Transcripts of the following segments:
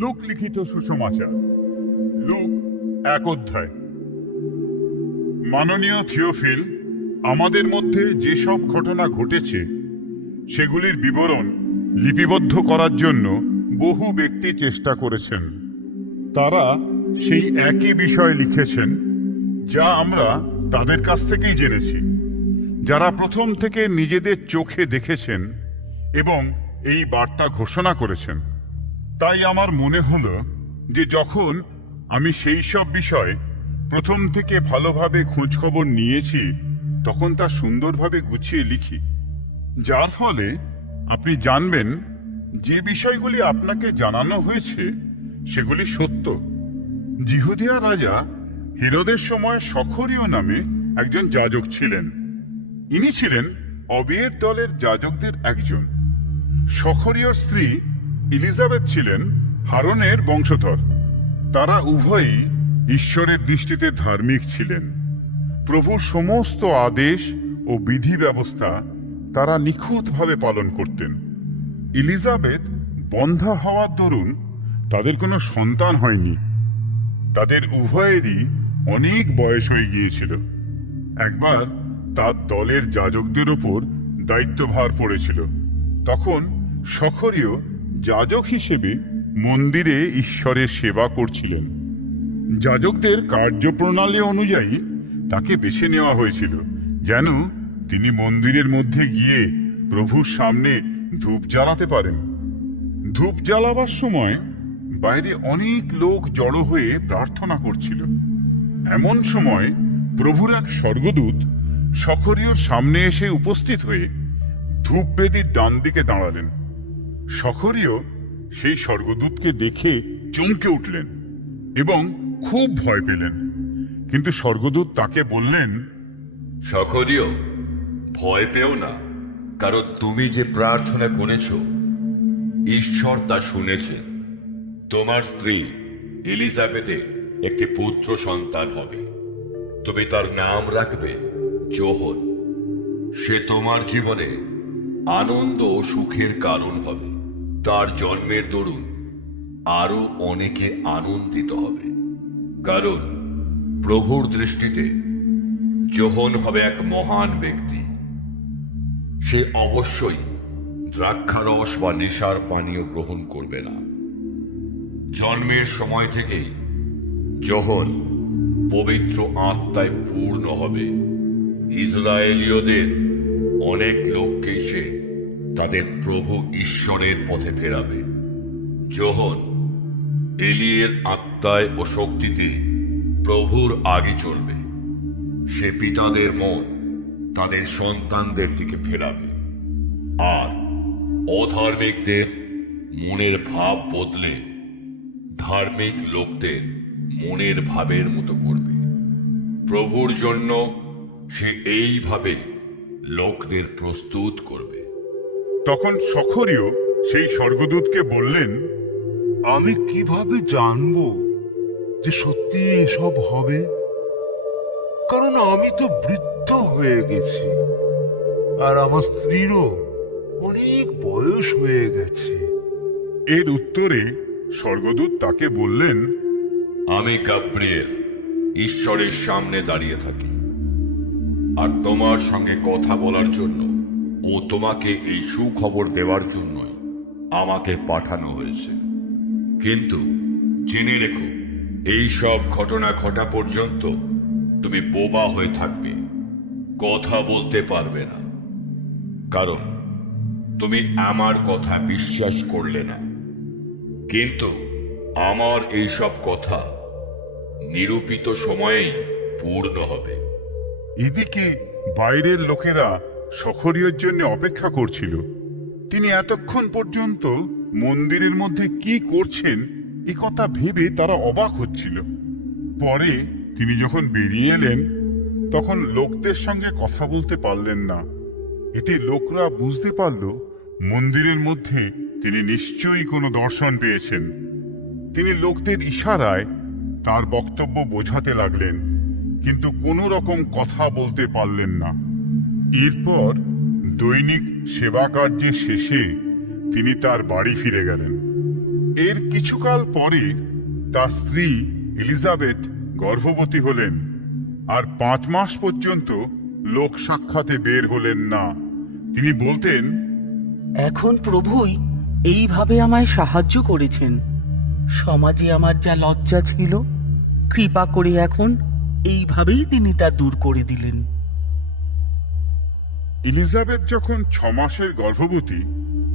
Look লিখিত সুসমাচার, look 1 অধ্যায়। মাননীয় থিওফিল, আমাদের মধ্যে যেসব ঘটনা ঘটেছে সেগুলির বিবরণ লিপিবদ্ধ করার জন্য বহু ব্যক্তি চেষ্টা করেছেন। তারা সেই একই বিষয় লিখেছেন যা আমরা তাদের কাছ থেকেই জেনেছি, যারা প্রথম থেকে নিজেদের চোখে দেখেছেন এবং এই বার্তা ঘোষণা করেছেন। তাই আমার মনে হলো যে যখন আমি সেই সব বিষয় প্রথম থেকে ভালোভাবে খোঁজখবর নিয়েছি, তখন তা সুন্দরভাবে গুছিয়ে লিখি, যার ফলে আপনি জানবেন যে বিষয়গুলি আপনাকে জানানো হয়েছে সেগুলি সত্য। জিহুদিয়া রাজা হিরোদের সময় সখরীয় নামে একজন যাজক ছিলেন। ইনি ছিলেন অবিয়ের দলের যাজকদের একজন। সখরীয়র স্ত্রী এলিজাবেথ ছিলেন হারনের বংশধর। তারা উভয়ই ঈশ্বরের দৃষ্টিতে ধার্মিক ছিলেন। প্রভুর সমস্ত আদেশ ও বিধি ব্যবস্থা তারা নিখুঁতভাবে পালন করতেন। এলিজাবেথ বন্ধ্যা হওয়ার দরুন তাদের কোনো সন্তান হয়নি। তাদের উভয়েরই অনেক বয়স হয়ে গিয়েছিল। একবার তার দলের যাজকদের উপর দায়িত্বভার পড়েছিল। তখন সখরীয় যাজক হিসেবে মন্দিরে ঈশ্বরের সেবা করছিলেন। যাজকদের কার্যপ্রণালী অনুযায়ী তাকে বেছে নেওয়া হয়েছিল যেন তিনি মন্দিরের মধ্যে গিয়ে প্রভুর সামনে ধূপ জ্বালাতে পারেন। ধূপ জ্বালাবার সময় বাইরে অনেক লোক জড়ো হয়ে প্রার্থনা করছিল। এমন সময় প্রভুর এক স্বর্গদূত সখরীয়র সামনে এসে উপস্থিত হয়ে ধূপ বেদির ডান দিকে দাঁড়ালেন। সখরীয় সেই স্বর্গদূতকে দেখে চমকে উঠলেন এবং খুব ভয় পেলেন। কিন্তু স্বর্গদূত তাকে বললেন, সখরীয়, ভয় পেও না, কারণ তুমি যে প্রার্থনা করেছ ঈশ্বর তা শুনেছে। তোমার স্ত্রী এলিজাবেথের একটি পুত্র সন্তান হবে, তুমি তার নাম রাখবে যোহন। সে তোমার জীবনে আনন্দ ও সুখের কারণ হবে। তার জন্মের দরুন আরো অনেকে আনন্দিত হবে, কারণ প্রভুর দৃষ্টিতে যোহন হবে এক মহান ব্যক্তি। সে অবশ্যই দ্রাক্ষারস বা নেশার পানীয় গ্রহণ করবে না। জন্মের সময় থেকেই যোহন পবিত্র আত্মায় পূর্ণ হবে। ইসরায়েলীয়দের অনেক লোককে সে তাদের প্রভু ঈশ্বরের পথে ফেরাবে। যোহন এলিয়ের আত্মায় ও শক্তিতে প্রভুর আগে চলবে। সে পিতাদের মন তাদের সন্তানদের দিকে ফেরাবে আর অধার্মিকদের মনের ভাব বদলে ধার্মিক লোকদের মনের ভাবের মতো করবে। প্রভুর জন্য সে এইভাবে লোকদের প্রস্তুত করবে। তখন সখরীয় সেই স্বর্গদূতকে বললেন, আমি কিভাবে জানবো যে সত্যি এসব হবে? কারণ আমি তো বৃদ্ধ হয়ে গেছি আর আমার স্ত্রীরও অনেক বয়স হয়ে গেছে। এর উত্তরে স্বর্গদূত তাকে বললেন, আমি গাব্রিয়েল ঈশ্বরের সামনে দাঁড়িয়ে থাকি, আর তোমার সঙ্গে কথা বলার জন্য ও তোমাকে এই সুখবর দেওয়ার জন্যই আমাকে পাঠানো হয়েছে। কিন্তু জেনে রেখো, এই সব ঘটনা ঘটা পর্যন্ত তুমি বোবা হয়ে থাকবে, কথা বলতে পারবে না, কারণ তুমি আমার কথা বিশ্বাস করলে না। কিন্তু আমার এই সব কথা নিরূপিত সময়েই পূর্ণ হবে। এদিকে বাইরের লোকেরা সখরীয়র জন্য অপেক্ষা করছিল। তিনি এতক্ষণ পর্যন্ত মন্দিরের মধ্যে কি করছেন এ কথা ভেবে তারা অবাক হচ্ছিল। পরে তিনি যখন বেরিয়ে এলেন, তখন লোকদের সঙ্গে কথা বলতে পারলেন না। এতে লোকরা বুঝতে পারল মন্দিরের মধ্যে তিনি নিশ্চয়ই কোনো দর্শন পেয়েছেন। তিনি লোকদের ইশারায় তার বক্তব্য বোঝাতে লাগলেন, কিন্তু কোনো রকম কথা বলতে পারলেন না। এরপর দৈনিক সেবা কার্যের শেষে তিনি তার বাড়ি ফিরে গেলেন। এর কিছুকাল পরে তার স্ত্রী এলিজাবেথ গর্ভবতী হলেন, আর 5 মাস পর্যন্ত লোক সাক্ষাতে বের হলেন না। তিনি বলতেন, এখন প্রভুই এইভাবে আমায় সাহায্য করেছেন। সমাজে আমার যা লজ্জা ছিল, কৃপা করে এখন এইভাবেই তিনি তা দূর করে দিলেন। এলিজাবেথ যখন 6 মাসের গর্ভবতী,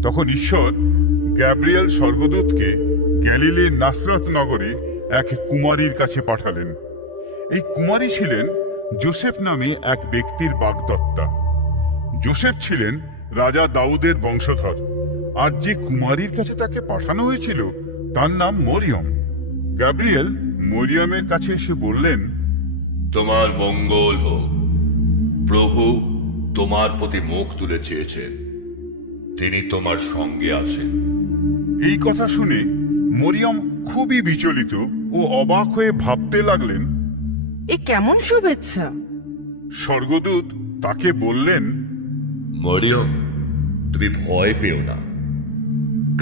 তখন ঈশ্বর গ্যাব্রিয়েল স্বর্গদূতকে গ্যালিলির নাসরত নগরে এক কুমারীর কাছে পাঠালেন। এই কুমারী ছিলেন যোসেফ নামে এক ব্যক্তির বাগদত্তা। যোসেফ ছিলেন রাজা দাউদের বংশধর, আর যে কুমারীর কাছে তাকে পাঠানো হয়েছিল তার নাম মরিয়ম। গ্যাব্রিয়েল মরিয়মের কাছে এসে বললেন, তোমার মঙ্গল হোক, প্রভু তোমার প্রতি মুখ তুলে চেয়েছেন, তিনি তোমার সঙ্গে আছেন। এই কথা শুনে মরিয়ম খুবই বিচলিত ও অবাক হয়ে ভাবতে লাগলেন। এ কেমন শুভেচ্ছা! স্বর্গদূত তাকে বললেন, মরিয়ম, তুমি ভয় পেও না,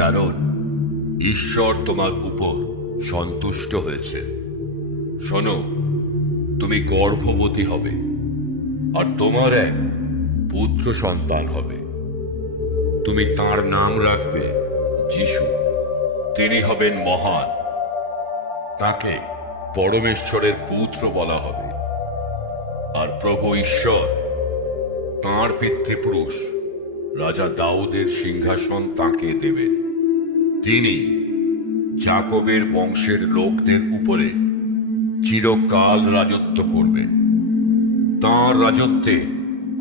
কারণ ঈশ্বর তোমার উপর সন্তুষ্ট হয়েছে। শোনো, তুমি গর্ভবতী হবে, আর তোমার এক পুত্র সন্তান হবে। তুমি তার নাম রাখবে যিশু। তিনি হবেন মহান, তাকে পরমেশ্বরের পুত্র বলা হবে। আর প্রভু ঈশ্বর তাঁর পিতৃপুরুষ রাজা দাউদের সিংহাসন তাঁকে দেবেন। তিনি যাকবের বংশের লোকদের উপরে চিরকাল রাজত্ব করবেন। তাঁর রাজত্বে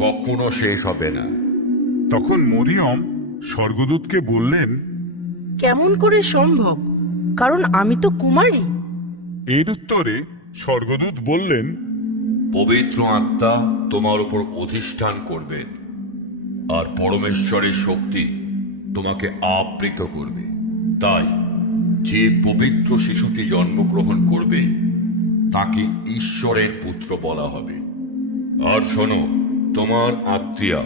কখনো শেষ হবে না। তখন মরিয়ম স্বর্গদূতকে বললেন, কেমন করে সম্ভব? কারণ আমি তো কুমারী। এর উত্তরে স্বর্গদূত বললেন, পবিত্র আত্মা তোমার উপর অধিষ্ঠান করবেন, আর পরমেশ্বরের শক্তি তোমাকে আবৃত করবে। তাই যে পবিত্র শিশুটি জন্মগ্রহণ করবে তাকে ঈশ্বরের পুত্র বলা হবে। আর শোনো, তোমার আত্মীয়া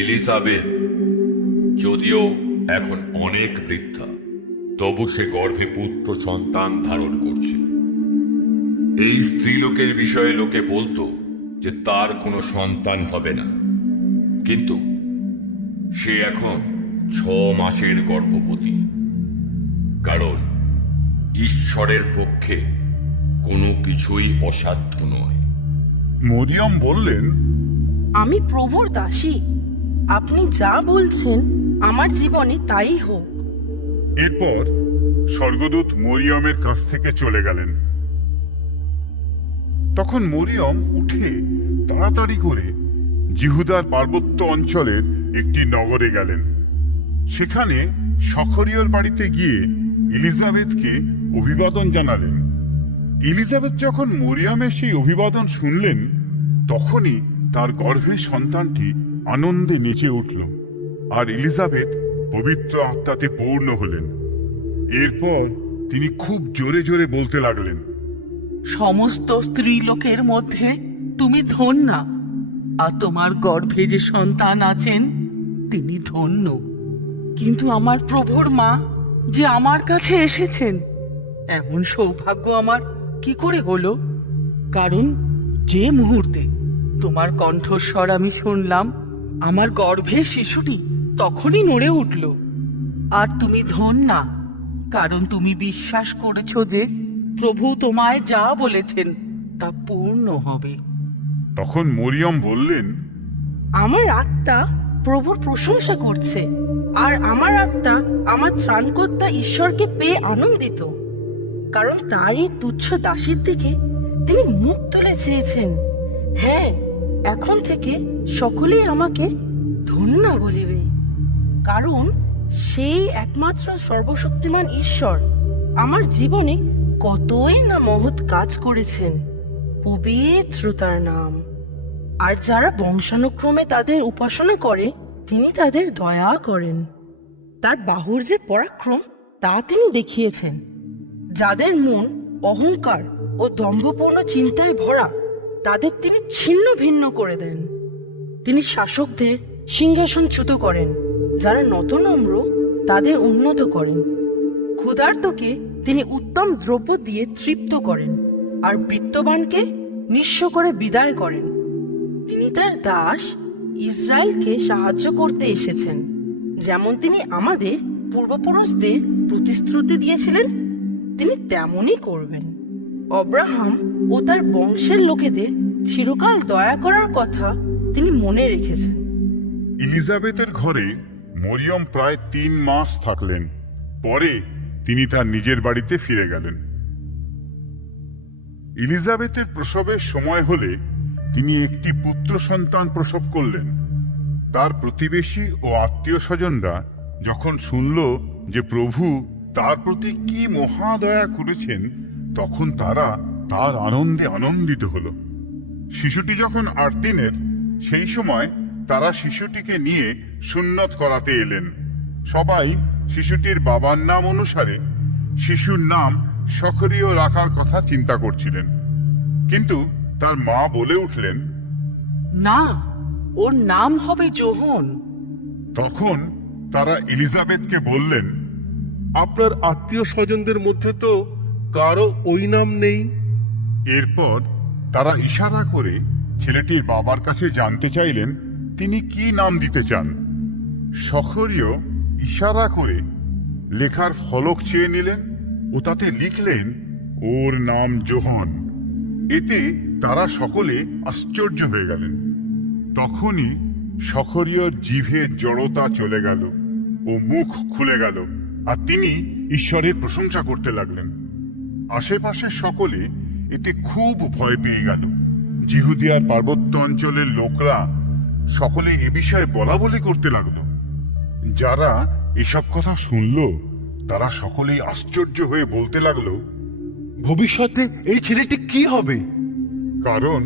এলিজাবেথ যদিও এখন অনেক বৃদ্ধা, তবু সে গর্ভে পুত্র সন্তান ধারণ করছে। এই স্ত্রীলোকের বিষয়ে লোকে বলতো যে তার কোনো সন্তান হবে না, কিন্তু সে এখন 6 মাসের গর্ভবতী। কারণ ঈশ্বরের পক্ষে কোনো কিছুই অসাধ্য নয়। মরিয়ম বললেন, আমি প্রভুর দাসী, আপনি যা বলছেন আমার জীবনে তাই হোক। এরপর স্বর্গদূত মরিয়মের কাছ থেকে চলে গেলেন। তখন মরিয়ম উঠে তাড়াতাড়ি করে জিহুদার পার্বত্য অঞ্চলের একটি নগরে গেলেন। সেখানে সখরিয়র বাড়িতে গিয়ে এলিজাবেথকে অভিবাদন জানালেন। এলিজাবেথ যখন মরিয়মের সেই অভিবাদন শুনলেন, তখনই তার গর্ভের সন্তানটি আনন্দে নেচে উঠল, আর এলিজাবেথ পবিত্র আত্মাতে পূর্ণ হলেন। এরপর তিনি খুব জোরে জোরে বলতে লাগলেন, সমস্ত স্ত্রী লোকের মধ্যে তুমি ধন্যা, আর তোমার গর্ভে যে সন্তান আছেন তিনি ধন্য। কিন্তু আমার প্রভুর মা যে আমার কাছে এসেছেন, এমন সৌভাগ্য আমার কি করে হলো? কারণ যে মুহূর্তে তোমার কণ্ঠস্বর আমি শুনলাম, আমার গর্ভের শিশুটি তখনই নড়ে উঠল। আর তুমি ধন্যা, কারণ তুমি বিশ্বাস করেছো যে প্রভু তোমায় যা বলেছেন তা পূর্ণ হবে। তখন মরিয়ম বললেন, আমার আত্মা প্রভুর প্রশংসা করছে, আর আমার আত্মা আমার ত্রাণকর্তা ঈশ্বরকে পেয়ে আনন্দিত, কারণ তার এই তুচ্ছ দাসীর দিকে তিনি মুখ তুলে চেয়েছেন। হ্যাঁ, এখন থেকে সকলেই আমাকে ধন্য বলিবে, কারণ সেই একমাত্র সর্বশক্তিমান ঈশ্বর আমার জীবনে কতই না মহৎ কাজ করেছেন। পবিত্রতার নাম। আর যারা বংশানুক্রমে তাদের উপাসনা করে তিনি তাদের দয়া করেন। তার বাহুর যে পরাক্রম তা তিনি দেখিয়েছেন। যাদের মন অহংকার ও দম্ভপূর্ণ চিন্তায় ভরা তাদের তিনি ছিন্ন ভিন্ন করে দেন। তিনি শাসকদের সিংহাসন চ্যুত করেন, যারা নতনম্র তাদের উন্নত করেন। ক্ষুধার্তকে তিনি উত্তম দ্রব্য দিয়ে তৃপ্ত করেন, আর বিত্তবানকে নিঃস্ব করে বিদায় করেন। তিনি তার দাস ইসরায়েলকে সাহায্য করতে এসেছেন, যেমন তিনি আমাদের পূর্বপুরুষদের প্রতিশ্রুতি দিয়েছিলেন তিনি তেমনই করবেন। অব্রাহাম ও তার বংশের লোকেদের চিরকাল দয়া করার কথা তিনি মনে রেখেছেন। ইলিজাবেথের ঘরে মরিয়ম প্রায় 3 মাস থাকলেন। পরে তিনি তার নিজের বাড়িতে ফিরে গেলেন। ইলিজাবেথের প্রসবের সময় হলে তিনি একটি পুত্র সন্তান প্রসব করলেন। তার প্রতিবেশী ও আত্মীয় স্বজনরা যখন শুনল যে প্রভু তার প্রতি কি মহাদয়া করেছেন, তখন তারা তার আনন্দে আনন্দিত হল। শিশুটি যখন 8 দিনের, সেই সময় তারা শিশুটিকে নিয়ে সুন্নত করাতে এলেন। সবাই শিশুটির বাবার নাম অনুসারে শিশুর নাম সখরীয় রাখার কথা চিন্তা করছিলেন, কিন্তু তার মা বলে উঠলেন, না, ওর নাম হবে যোহন। তখন তারা এলিজাবেথকে বললেন, আপনার আত্মীয় স্বজনদের মধ্যে তো কারো ওই নাম নেই। এরপর তারা ইশারা করে ছেলেটির বাবার কাছে জানতে চাইলেন তিনি কি নাম দিতে চান। সখরীয় ইশারা করে লেখার ফলক চেয়ে নিলেন ও তাতে লিখলেন, ওর নাম যোহন। এতে তারা সকলে আশ্চর্য হয়ে গেলেন। তখনই সখরীয়র জিভের জড়তা চলে গেল ও মুখ খুলে গেল, আর তিনি ঈশ্বরের প্রশংসা করতে লাগলেন। আশেপাশে সকলে এতে খুব ভয় পেয়ে গেল। জিহুদিয়ার পার্বত্য অঞ্চলের লোকরা সকলে এ বিষয়ে বলা বলি করতে লাগলো। যারা এসব কথা শুনল তারা সকলেই আশ্চর্য হয়ে বলতে লাগলো, ভবিষ্যতে এই ছেলেটি কি হবে? কারণ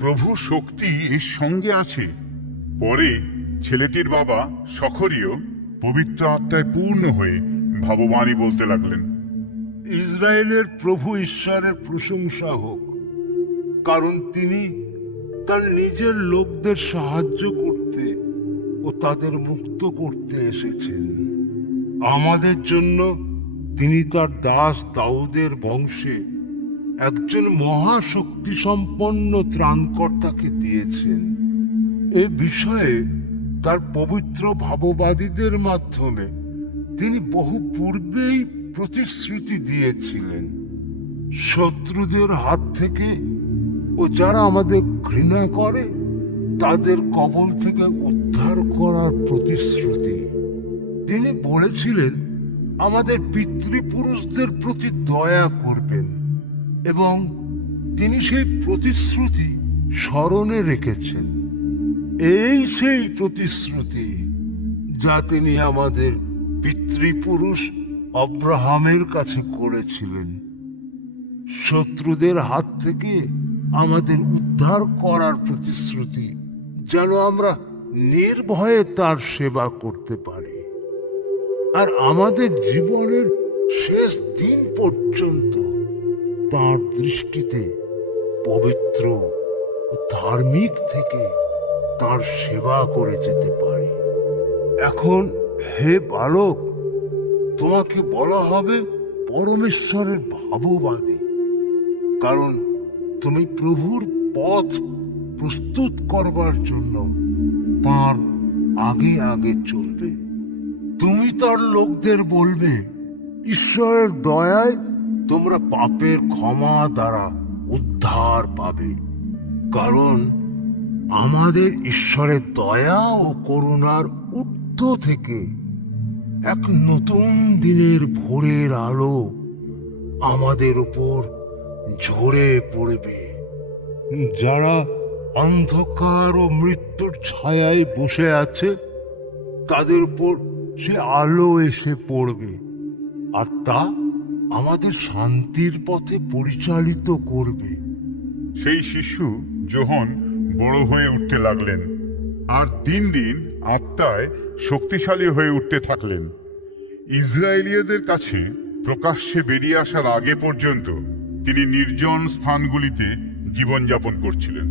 প্রভু শক্তি এর সঙ্গে আছে। পরে ছেলেটির বাবা সখরীয় পবিত্র আত্মায় পূর্ণ হয়ে ভাববাণী বলতে লাগলেন, ইসরায়েলের প্রভু ঈশ্বরের প্রশংসা হোক, কারণ তিনি তার নিজের লোকদের সাহায্য করতে ও তাদের মুক্ত করতে এসেছেন। আমাদের জন্য তিনি তার দাস দাউদের বংশে একজন মহাশক্তি সম্পন্ন ত্রাণকর্তাকে দিয়েছেন। এ বিষয়ে তার পবিত্র ভাববাদীদের মাধ্যমে তিনি বহু পূর্বেই প্রতিশ্রুতি দিয়েছিলেন। শত্রুদের হাত থেকে ও যারা আমাদের ঘৃণা করে তাদের কবল থেকে উদ্ধার করার প্রতিশ্রুতি। তিনি বলেছিলেন আমাদের পিতৃপুরুষদের প্রতি দয়া করবেন, এবং তিনি সেই প্রতিশ্রুতি স্মরণে রেখেছেন। এই সেই প্রতিশ্রুতি যা তিনি আমাদের পিতৃপুরুষ অব্রাহামের কাছে করেছিলেন, শত্রুদের হাত থেকে আমাদের উদ্ধার করার প্রতিশ্রুতি, যেন আমরা নির্ভয়ে তার সেবা করতে পারি আর আমাদের জীবনের শেষ দিন পর্যন্ত তার দৃষ্টিতে পবিত্র ও ধার্মিক থেকে তার সেবা করে যেতে পারি। এখন হে বালক, তোমাকে বলা হবে পরমেশ্বরের ভাববাদী, কারণ তুমি প্রভুর পথ প্রস্তুত করবার জন্য তার আগে আগে চলবে। তুমি তার লোকদের বলবে, ঈশ্বরের দয়ায় তোমরা পাপের ক্ষমা দ্বারা উদ্ধার পাবে, কারণ আমাদের ঈশ্বরের দয়া ও করুণার ঊর্ধ্ব থেকে এক নতুন দিনের ভোরের আলো আমাদের উপর ঝরে পড়বে। যারা অন্ধকার ও মৃত্যুর ছায়ায় বসে আছে তাদের উপর সে আলো এসে পড়বে, আর তা আমাদের শান্তির পথে পরিচালিত করবে। সেই শিশু যোহন বড় হয়ে উঠতে লাগলেন আর দিন দিন আত্মায় শক্তিশালী হয়ে উঠতে থাকলেন। ইসরায়েলীয়দের কাছে প্রকাশ্যে বেরিয়ে আসার আগে পর্যন্ত তিনি নির্জন স্থানগুলিতে জীবনযাপন করছিলেন।